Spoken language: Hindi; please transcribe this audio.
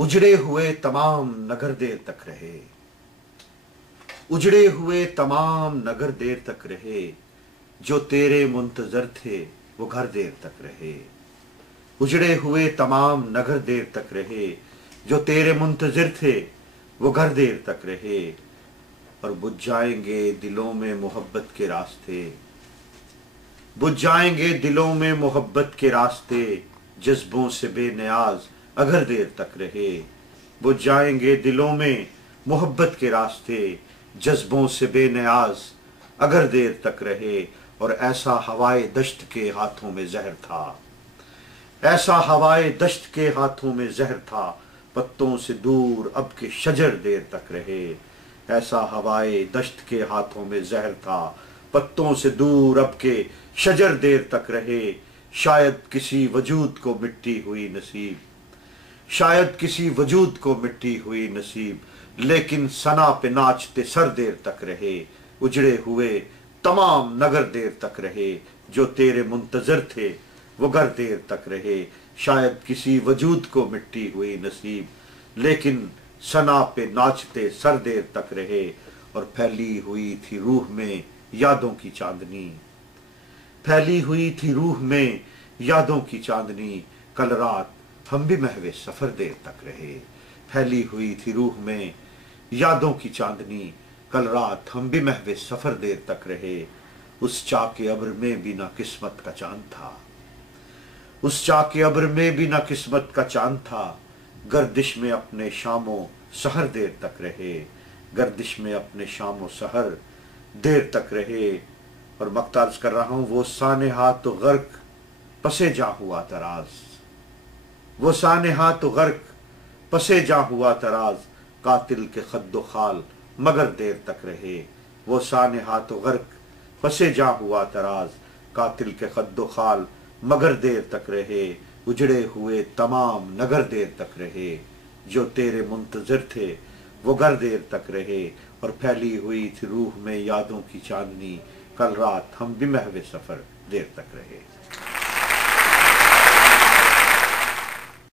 उजड़े हुए तमाम नगर देर तक रहे, उजड़े हुए तमाम नगर देर तक रहे, जो तेरे मुंतजर थे वो घर देर तक रहे। उजड़े हुए तमाम नगर देर तक रहे, जो तेरे मुंतजर थे वो घर देर तक रहे। और बुझ जाएंगे दिलों में मोहब्बत के रास्ते, बुझ जाएंगे दिलों में मोहब्बत के रास्ते, जज्बों से बेनियाज अगर देर तक रहे। बुझ जाएंगे दिलों में मोहब्बत के रास्ते, जज्बों से बेनियाज अगर देर तक रहे। और ऐसा हवाए दश्त के हाथों में जहर था, ऐसा हवाए दश्त के हाथों में जहर था, पत्तों से दूर अब के शजर देर तक रहे। ऐसा हवाए दश्त के हाथों में जहर था, पत्तों से दूर अब के शजर देर तक रहे। शायद किसी वजूद को मिट्टी हुई नसीब, शायद किसी वजूद को मिट्टी हुई नसीब, लेकिन सना पे नाचते सर देर तक रहे। उजड़े हुए तमाम नगर देर तक रहे, जो तेरे मुंतजर थे वो घर देर तक रहे। शायद किसी वजूद को मिट्टी हुई नसीब, लेकिन सना पे नाचते सर देर तक रहे। और फैली हुई थी रूह में यादों की चांदनी, फैली हुई थी रूह में यादों की चांदनी, कल रात हम भी महवे सफर देर तक रहे। फैली हुई थी रूह में यादों की चांदनी, कल रात हम भी महवे सफर देर तक रहे। उस चाके अब्र में भी ना किस्मत का चांद था, उस चाके अब्र में भी ना किस्मत का चांद था, गर्दिश में अपने शामों सहर देर तक रहे, गर्दिश में अपने शामों सहर देर तक रहे। और मक्तार्ज कर रहा हूं, वो सानेहा तो गर्क पसे जा हुआ तराज, वो सानेहा तो गर्क पसे जा हुआ तराज, कातिल के खद्दो खाल मगर देर तक रहे। वो सानेहा तो गर्क पसे जा हुआ तराज, कातिल के खद्दो खाल मगर देर तक रहे। उजड़े हुए तमाम नगर देर तक रहे, जो तेरे मुंतजर थे वो घर देर तक रहे। और फैली हुई थी रूह में यादों की चांदनी, कल रात हम भी महवे सफर देर तक रहे।